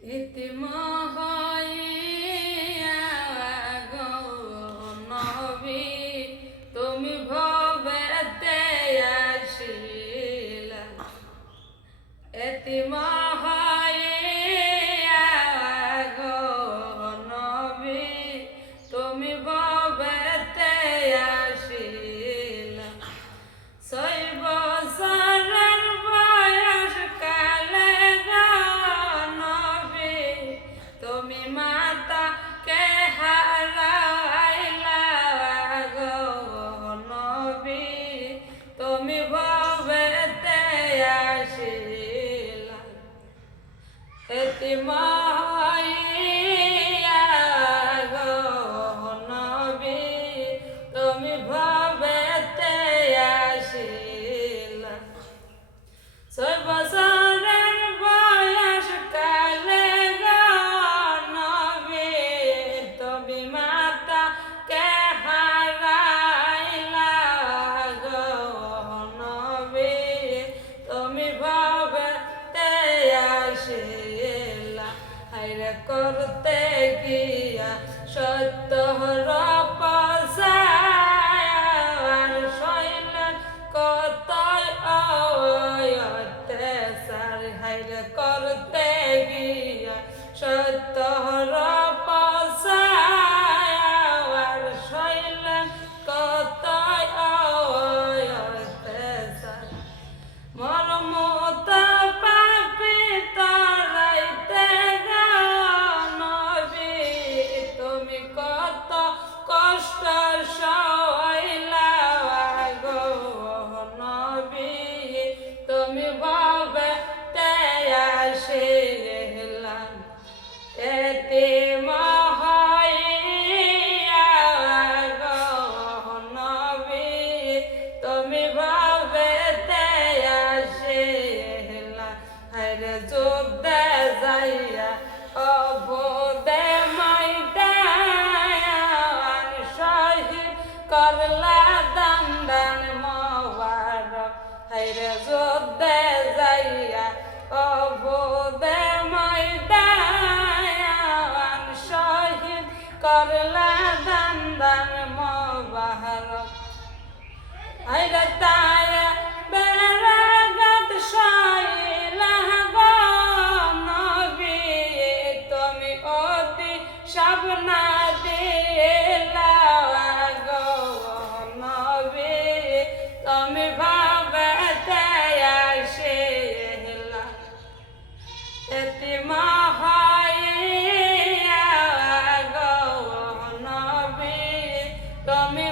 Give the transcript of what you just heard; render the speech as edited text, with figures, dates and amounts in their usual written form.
ইতিমহাইয়া গো নবী, তুমি ভবেতে আসিলা। ইতিমহাইয়া গো নবী, তুমি ভবেতে আসিলা। 6 বছরের বয়স কালে গো নবী, তুমি মাতাকে হারাইলা গো নবী, তুমি ভবেতে আসিলা। ইতিমহাইয়া গো নবী, তুমি ভবেতে আসিলা। 6 বছরের বয়স কালে গো নবী, তুমি মাতাকে হারাইলা গো নবী, তুমি ভবেতে আসিলা। হায়রে করতে গিয়া সত্যর প্রচার, সইলেন কতই অত্যাচার। হায়রে করতে গিয়া সত্যর প্রচার, সইলেন কতই অত্যাচার। মর্মত পাপী তাড়াইতে গো নবী, তুমি কত কষ্ট সইলা গো নবী, তুমি ভবেতে আসিলা। ইতিমহাইয়া গো নবী, তুমি ভবেতে আসিলা। হায়রে যুদ্ধে যাইয়া অবুদে ময়দান, শহীদ করলা দান্দান মোবারক। হায়রে যুদ্ধে যাইয়া অবুদে ময়দান, শহীদ করলা দান্দান মোবারক। হায়রে তায়া বেড়াঘাত সইলা গো নবী, তুমি অতি সাবনা দিলা গো নবী, তুমি ভবেতে আসিলা। ইতিমহাইয়া গো নবী, তুমি